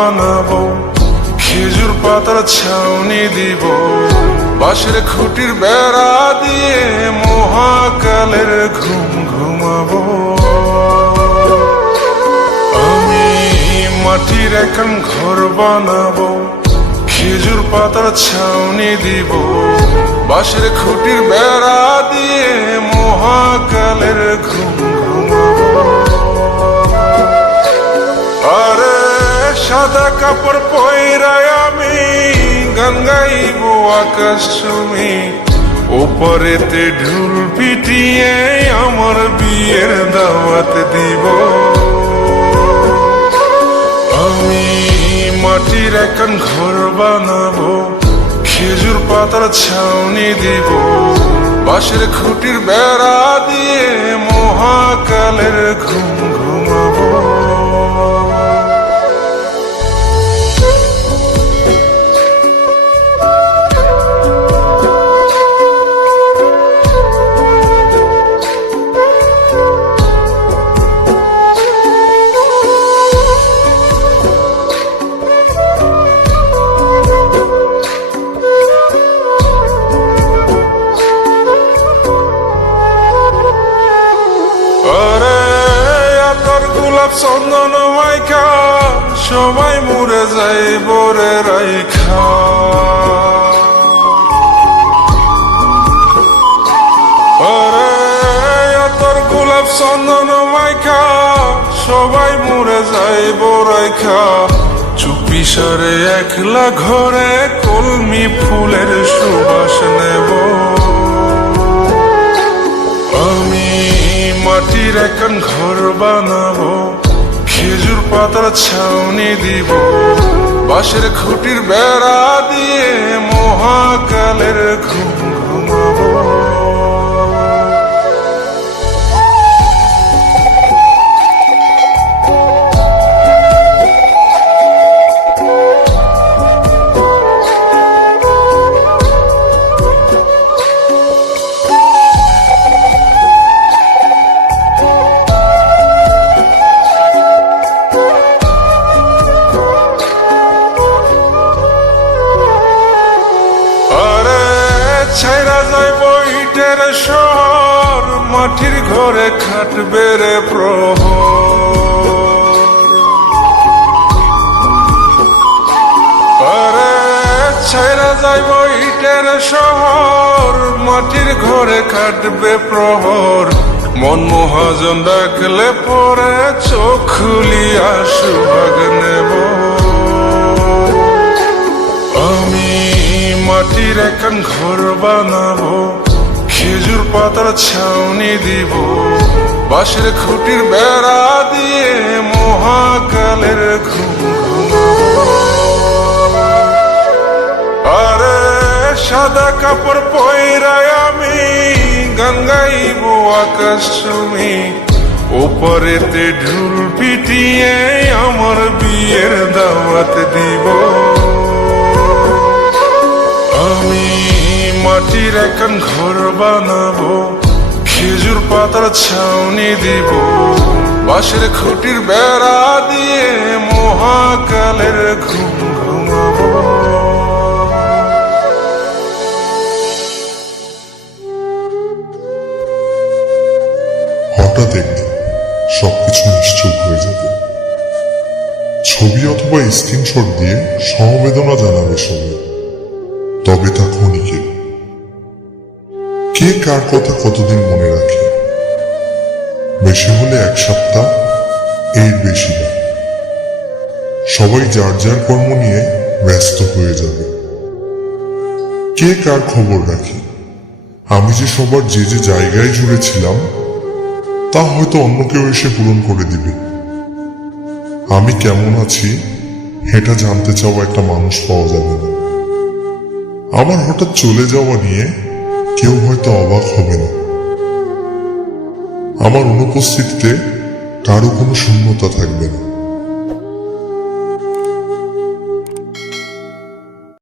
বানাবো, খেজুর পাতার ছাউনি দিব, বাঁশের খুঁটির বেড়া দিয়ে মহাকালের ঘুম ঘুমাবো। আমি মাটির এখন ঘর বানাবো, খেজুর পাতার ছাউনি দিব, বাঁশের খুঁটির বেড়া দিয়ে মহাকালের ঘুম ঘুমাবো। আরে সাদা কাপড় পয়রায় আমি গান গাইব আকাশ চুমি, ওপরেতে ঢুল পিটিয়ে আমার বিয়ের দাওয়াত দিব। আমি মাটির এখন ঘর বানাবো, খেজুর পাতার ছাউনি দিব, বাঁশের খুঁটির বেড়া দিয়ে মহাকালের ঘুম ঘুমাবো। চন্দন মাইখা সবাই মরে যাই বরে রাইখা, আরে তোর গোলাপ চন্দন মাইখা সবাই মরে যাই বরাইখা, চুপি সরে একলা ঘরে কলমি ফুলের সুবাস নেব। আমি মাটির এখন ঘর বানাবো, খেজুর পাতার ছাউনি দিব, বাঁশের খুঁটির বেড়া দিয়ে মহাকালের ঘুম ঘুমাবো। ছাইরা যাইব ইটের শহর, মাটির ঘরে খাটবে রে প্রহর। আরে ছাইরা যাইব ইটের শহর, মাটির ঘরে খাটবে প্রহর। মন মহাজন ডাকলে পরে চোখ খুলিয়া সুভাগ নেব। আমি মাটির এখন ঘর বানাবো, খেজুর পাতার ছাউনি দিব, বাঁশের খুঁটির বেড়া দিয়ে মহাকালের ঘুম ঘুমাবো। আরে সাদা কাপড় পয়রায় আমি গান গাইব আকাশ চুমি, ওপরেতে ঢুল পিটিয়ে আমার বিয়ের দাওয়াত দিব। আমি মাটির এখন ঘর বানাবো, খেজুর পাতার ছাউনি দিব, বাঁশের খুঁটির বেড়া দিয়ে মহাকালের ঘুম ঘুমাবো। হঠাৎ একদিন সবকিছু নিশ্চুপ হয়ে যাবে। ছবি অথবা স্ক্রিনশট দিয়ে সমবেদনা জানাবে সবাই, তবে তা ক্ষণিকের। কে কার কথা কতদিন মনে রাখে? বেশি হলে এক সপ্তাহ, এর বেশি না। সবাই যার যার কর্ম নিয়ে ব্যস্ত হয়ে যাবে। কে কার খবর রাখে? আমি যে সবার যে যে জায়গায় জুড়ে ছিলাম তা হয়তো অন্য কেউ এসে পূরণ করে দিবে। আমি কেমন আছি এটা জানতে চাওয়া একটা মানুষ পাওয়া যাবে না। আমার হঠাৎ চলে যাওয়া নিয়ে কেউ হয়তো অবাক হবে না। আমার অনুপস্থিতিতে কারো কোনো শূন্যতা থাকবে না।